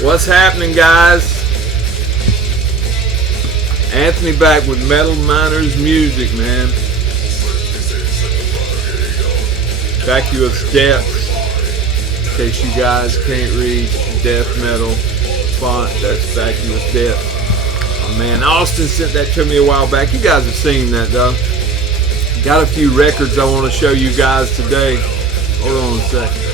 What's happening, guys? Anthony back with Metal Miners Music, man. Vacuous Depths. In case you guys can't read death metal font, that's Vacuous Depths. Oh, man, Austin sent that to me a while back. You guys have seen that, though. Got a few records I want to show you guys today. Hold on a second.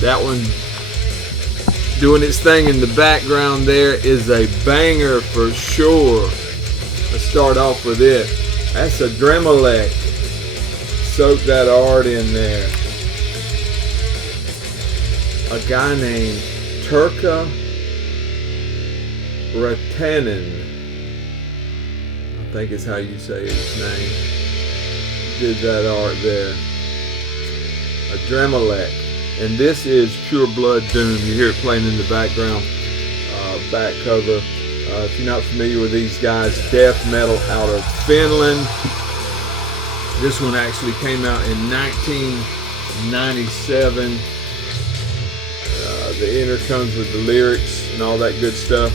That one doing its thing in the background there is a banger for sure. Let's start off with it. That's Adramelech. Soak that art in there. A guy named Turka Ratanen, I think is how you say his name, did that art there. Adramelech. And this is Pure Blood Doom. You hear it playing in the background. Back cover. If you're not familiar with these guys, death metal out of Finland. This one actually came out in 1997. The inner comes with the lyrics and all that good stuff.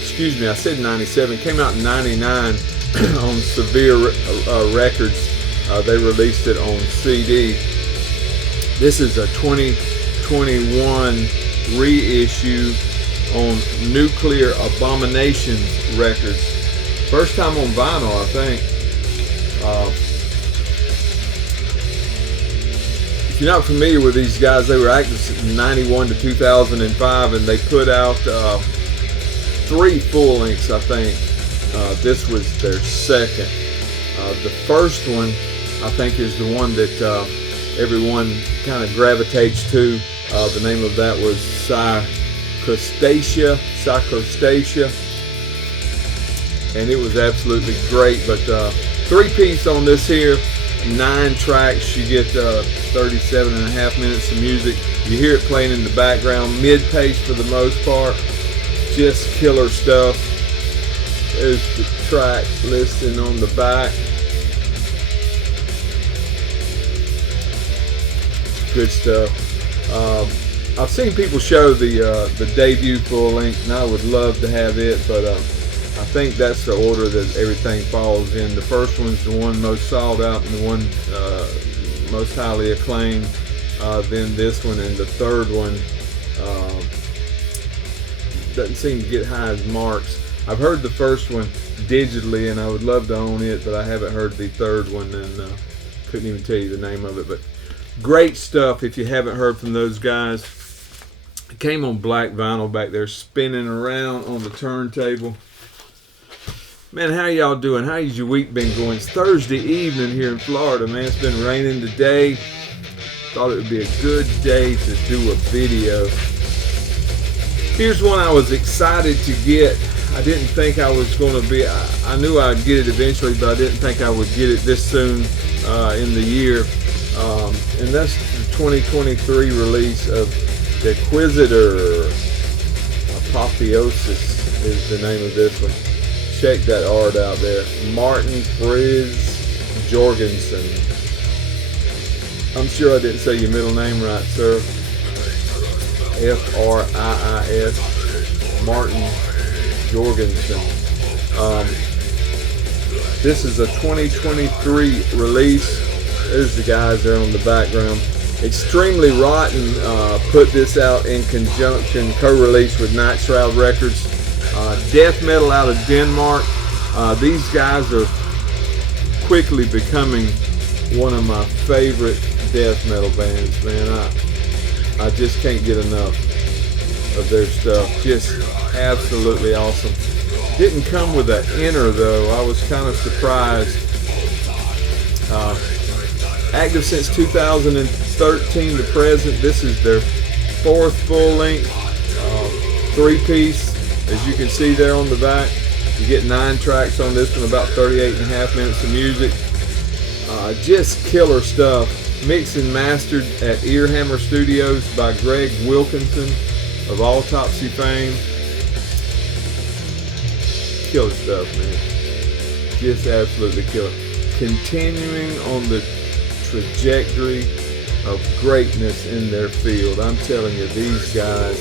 Excuse me, I said 97. Came out in 99 on Severe Records. They released it on CD. This is a 2021 reissue on Nuclear Abominations Records. First time on vinyl, I think. If you're not familiar with these guys, they were active from 91 to 2005, and they put out 3 full lengths, I think. This was their second. The first one, I think, is the one that everyone kind of gravitates to. The name of that was Psychostasia, and it was absolutely great. But 3-piece on this here, 9 tracks. You get 37.5 minutes of music. You hear it playing in the background, mid-pace for the most part. Just killer stuff. There's the track listing on the back. Good stuff. I've seen people show the debut full length, and I would love to have it, but I think that's the order that everything falls in. The first one's the one most sought out and the one most highly acclaimed. Then this one, and the third one doesn't seem to get high as marks. I've heard the first one digitally, and I would love to own it, but I haven't heard the third one, and couldn't even tell you the name of it. But great stuff if you haven't heard from those guys. It came on black vinyl back there, spinning around on the turntable. Man, how y'all doing? How's your week been going? It's Thursday evening here in Florida, man. It's been raining today. Thought it would be a good day to do a video. Here's one I was excited to get. I didn't think I was going to be, I knew I'd get it eventually, but I didn't think I would get it this soon in the year. And that's the 2023 release of Deiquisitor. Apotheosis is the name of this one. Check that art out there. Martin Frizz Jorgensen. I'm sure I didn't say your middle name right, sir. F-R-I-I-S. Martin Jorgensen. This is a 2023 release. There's the guys there on the background. Extremely Rotten put this out in conjunction, co-release with Night Shroud Records. Death metal out of Denmark. These guys are quickly becoming one of my favorite death metal bands, man. I just can't get enough of their stuff. Just absolutely awesome. Didn't come with an inner though. I was kind of surprised. Active since 2013 to present. This is their 4th full-length 3-piece. As you can see there on the back, you get 9 tracks on this one, about 38.5 minutes of music. Just killer stuff. Mixed and mastered at Earhammer Studios by Greg Wilkinson of Autopsy fame. Killer stuff, man. Just absolutely killer. Continuing on the trajectory of greatness in their field. I'm telling you, these guys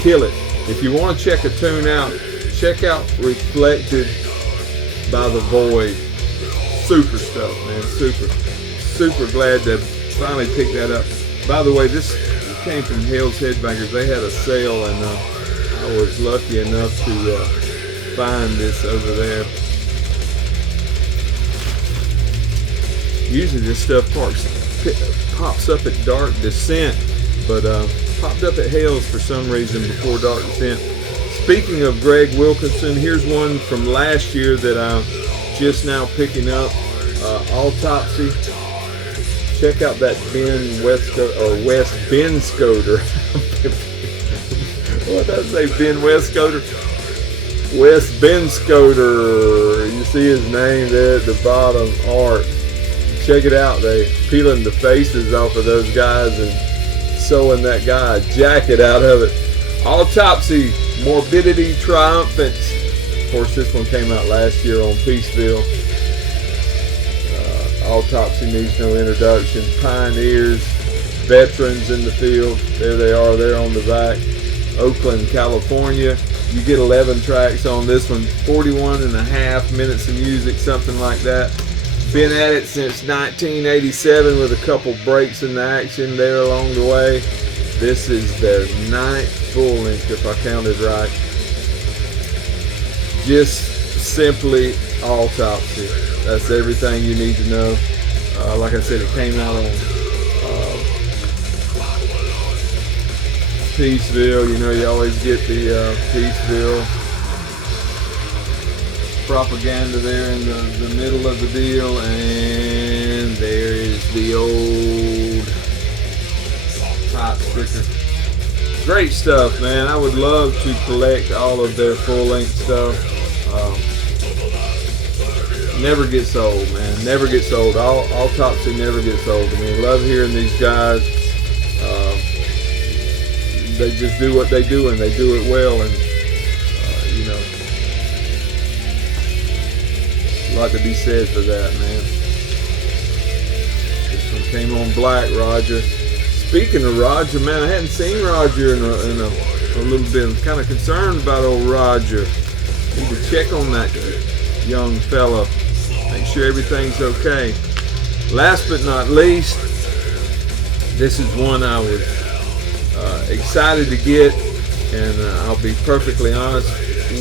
kill it. If you want to check a tune out, check out Reflected by the Void. Super stuff, man. Super glad to finally pick that up. By the way, this came from Hell's Headbangers. They had a sale, and I was lucky enough to find this over there. Usually this stuff pops up at Dark Descent, but popped up at Hell's for some reason before Dark Descent. Speaking of Greg Wilkinson, here's one from last year that I'm just now picking up. Autopsy. Check out that West Benscoder. What did I say? Ben Westcoder? West Benscoder. You see his name there at the bottom. Art. Check it out. They peeling the faces off of those guys and sewing that guy a jacket out of it. Autopsy, Morbidity, Triumphant. Of course, this one came out last year on Peaceville. Autopsy needs no introduction. Pioneers, veterans in the field. There they are there on the back. Oakland, California. You get 11 tracks on this one. 41 and a half minutes of music, something like that. Been at it since 1987 with a couple breaks in the action there along the way. This is their 9th full length, if I counted right. Just simply Autopsy. That's everything you need to know. Like I said, it came out on Peaceville. You know, you always get the Peaceville propaganda there in the middle of the deal, and there is the old top sticker. Great stuff, man. I would love to collect all of their full-length stuff. Never gets old, man. Never gets old. Autopsy never gets old. I mean, love hearing these guys. They just do what they do, and they do it well. And you know, a lot to be said for that, man. This one came on black, Roger. Speaking of Roger, man, I hadn't seen Roger in a little bit. I'm kind of concerned about old Roger. Need to check on that young fella. Make sure everything's okay. Last but not least, this is one I was excited to get, and I'll be perfectly honest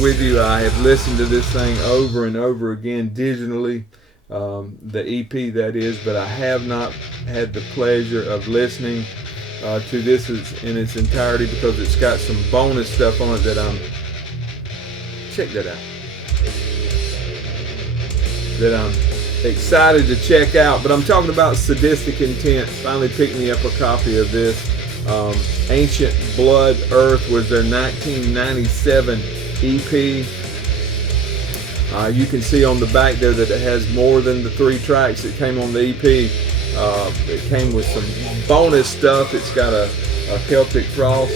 with you. I have listened to this thing over and over again digitally, the EP that is, but I have not had the pleasure of listening to this in its entirety because it's got some bonus stuff on it that check that out. That I'm excited to check out, but I'm talking about Sadistic Intent. Finally picked me up a copy of this. Ancient Blood Earth was their 1997 EP. You can see on the back there that it has more than the 3 tracks that came on the EP. It came with some bonus stuff. It's got a Celtic Frost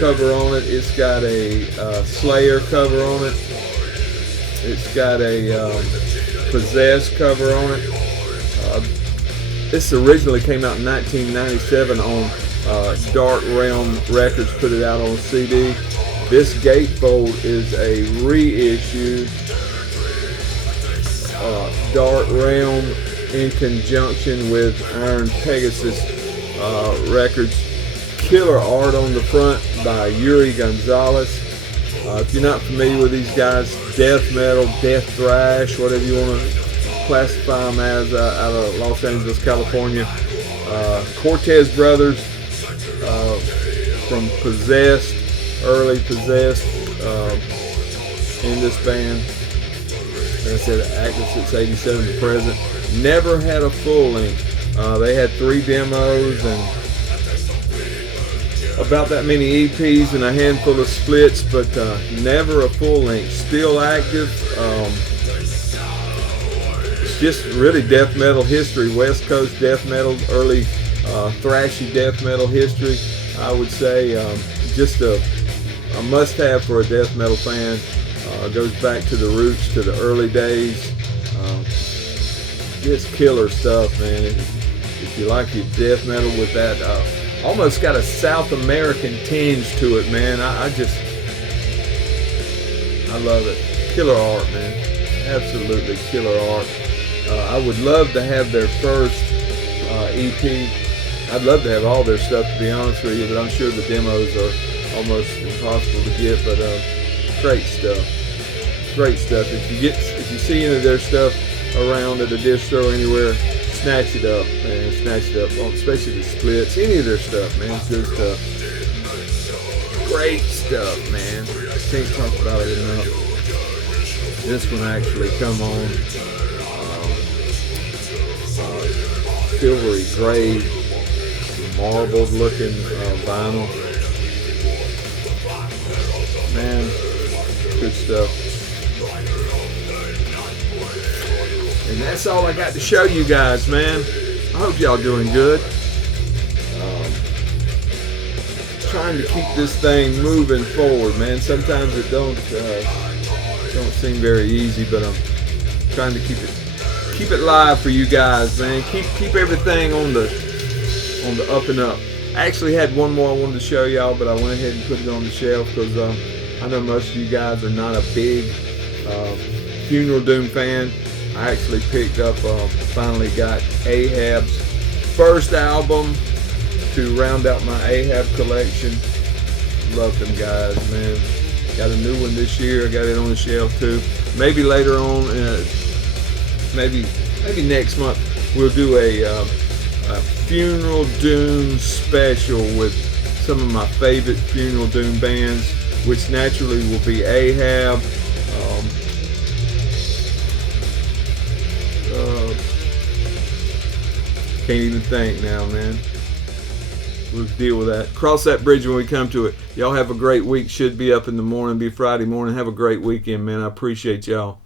cover on it. It's got a Slayer cover on it. It's got a Possessed cover on it. This originally came out in 1997 on Dark Realm Records, put it out on CD. This gatefold is a reissue. Dark Realm in conjunction with Iron Pegasus Records. Killer art on the front by Yuri Gonzalez. If you're not familiar with these guys, death metal, death thrash, whatever you want to classify them as, out of Los Angeles, California. Cortez Brothers from Possessed, early Possessed, in this band. Like I said, active since '87 to present. Never had a full length. They had 3 demos and about that many EPs and a handful of splits, but never a full length. Still active. It's just really death metal history, West Coast death metal, early thrashy death metal history. I would say just a must-have for a death metal fan. Goes back to the roots, to the early days. Just killer stuff, man. If you like your death metal with that, almost got a South American tinge to it, man. I love it. Killer art, man. Absolutely killer art. I would love to have their first EP. I'd love to have all their stuff, to be honest with you, but I'm sure the demos are almost impossible to get. But great stuff. Great stuff. If you see any of their stuff around at a distro anywhere, snatch it up, man. Snatch it up. Especially the splits. Any of their stuff, man. It's good stuff. Great stuff, man. Can't talk about it enough. This one actually come on silvery gray, marbled looking vinyl. Man, good stuff. And that's all I got to show you guys, man. I hope y'all doing good. Trying to keep this thing moving forward, man. Sometimes it don't seem very easy, but I'm trying to keep it live for you guys, man. Keep everything on the up and up. I actually had one more I wanted to show y'all, but I went ahead and put it on the shelf because I know most of you guys are not a big Funeral Doom fan. I actually picked up, finally got Ahab's first album to round out my Ahab collection. Love them guys, man. Got a new one this year. I got it on the shelf too. Maybe later on, maybe next month, we'll do a Funeral Doom special with some of my favorite Funeral Doom bands, which naturally will be Ahab. Can't even think now, man. We'll deal with that. Cross that bridge when we come to it. Y'all have a great week. Should be up in the morning, be Friday morning. Have a great weekend, man. I appreciate y'all.